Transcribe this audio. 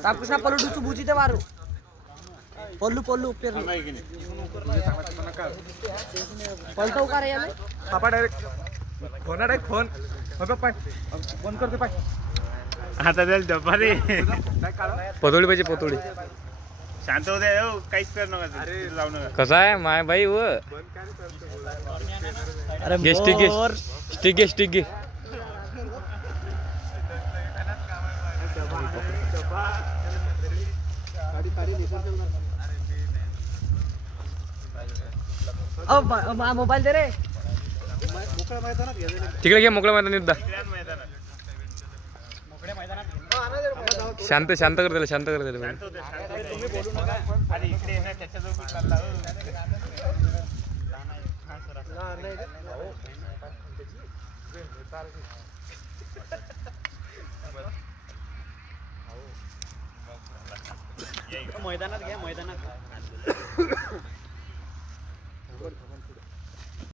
tapos na palu dusu buji te baru pollu पेरलो पलटव का रे याले पापा direct phone बघ पाय फोन करते पाय आता त्याला डब्बा रे पोतोडी पाहिजे पोतोडी शांत होते हो काहीच कर नका अरे जाऊ नका कसा आहे माय बाई व अरे स्टिक घे मोबाईल दे रे तिकडे घे मोकळ्या मैदानात युद्ध शांत कर त्याला शांत कर त्याला तुम्ही बोलू नका अरे इकडे ना त्याच्याजवळ चालला मैदानात घ्या मैदानात